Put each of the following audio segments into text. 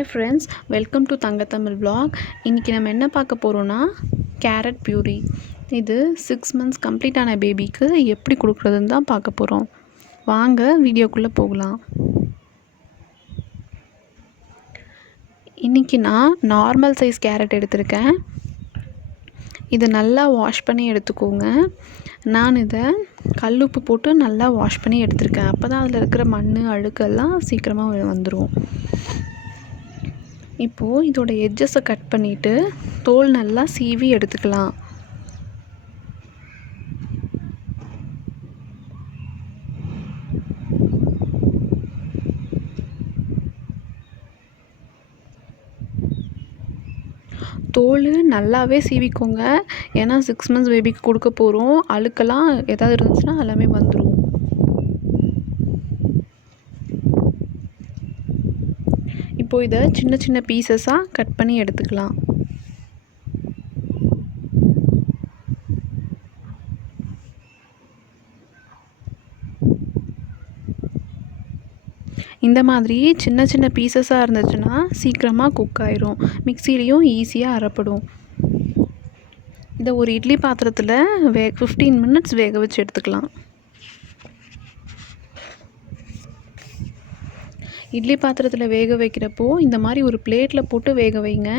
Hi friends, welcome to Thangatamil Vlog. இன்னைக்கு நம்ம என்ன பார்க்க போறோம்னா Carrot Puree. இது 6 months கம்ப்ளீட் ஆன பேபிக்கு எப்படி கொடுக்கிறதுன்னு தான் பார்க்க போறோம். வாங்க வீடியோக்குள்ள போகலாம். இன்னைக்கு நான் நார்மல் சைஸ் கேரட் எடுத்திருக்கேன். இதை நல்லா வாஷ் பண்ணி எடுத்துக்கோங்க. நான் இதை கல்லுப்பு போட்டு நல்லா வாஷ் பண்ணி எடுத்திருக்கேன். அப்போ தான் அதில் இருக்கிற மண் அழுக்கெல்லாம் சீக்கிரமாக வந்துடும். இப்போது இதோட எட்ஜஸை கட் பண்ணிவிட்டு தோல் நல்லா சீவி எடுத்துக்கலாம். தோல் நல்லாவே சீவிக்கோங்க. ஏன்னா 6 months பேபிக்கு கொடுக்க போகிறோம். அழுக்கெல்லாம் ஏதாவது இருந்துச்சுன்னா எல்லாமே வந்துடும். இப்போது இதை சின்ன சின்ன பீசஸாக கட் பண்ணி எடுத்துக்கலாம். இந்த மாதிரி சின்ன சின்ன பீசஸாக இருந்துச்சுன்னா சீக்கிரமாக குக் ஆயிரும். மிக்சிலையும் ஈஸியாக அரைப்படும். இதை ஒரு இட்லி பாத்திரத்தில் 15 minutes வேக வச்சு எடுத்துக்கலாம். இட்லி பாத்திரத்தில் வேக வைக்கிறப்போ இந்த மாதிரி ஒரு பிளேட்டில் போட்டு வேக வைங்க.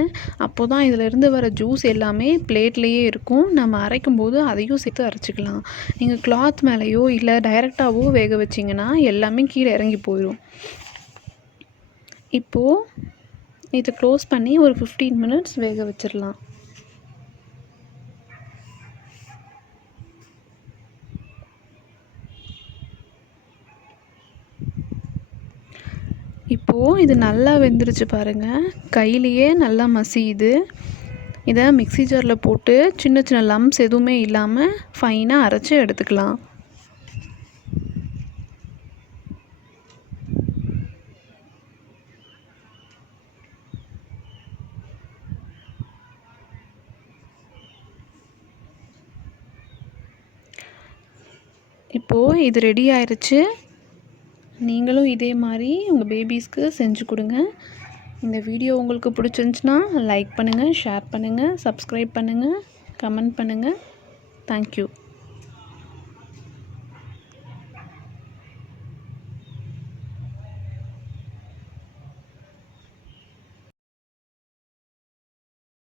அப்போ தான் இதிலேருந்து வர ஜூஸ் எல்லாமே பிளேட்லேயே இருக்கும். நம்ம அரைக்கும் போது அதையும் சேர்த்து அரைச்சிக்கலாம். நீங்கள் கிளாத் மேலேயோ இல்லை டைரெக்டாகவோ வேக வச்சிங்கன்னா எல்லாமே கீழே இறங்கி போயிடும். இப்போது இதை க்ளோஸ் பண்ணி ஒரு 15 minutes வேக வச்சிடலாம். இப்போது இது நல்லா வெந்துருச்சு பாருங்கள். கையிலையே நல்லா மசியுது. இதை மிக்ஸி ஜாரில் போட்டு சின்ன சின்ன லம்ப்ஸ் எதுவுமே இல்லாமல் ஃபைனாக அரைச்சி எடுத்துக்கலாம். இப்போது இது ரெடி ஆயிடுச்சு. நீங்களும் இதே மாதிரி உங்கள் பேபிஸ்க்கு செஞ்சு கொடுங்க. இந்த வீடியோ உங்களுக்கு பிடிச்சிருந்துச்சுன்னா லைக் பண்ணுங்கள், ஷேர் பண்ணுங்கள், சப்ஸ்கிரைப் பண்ணுங்கள், கமெண்ட் பண்ணுங்கள். தேங்க்யூ.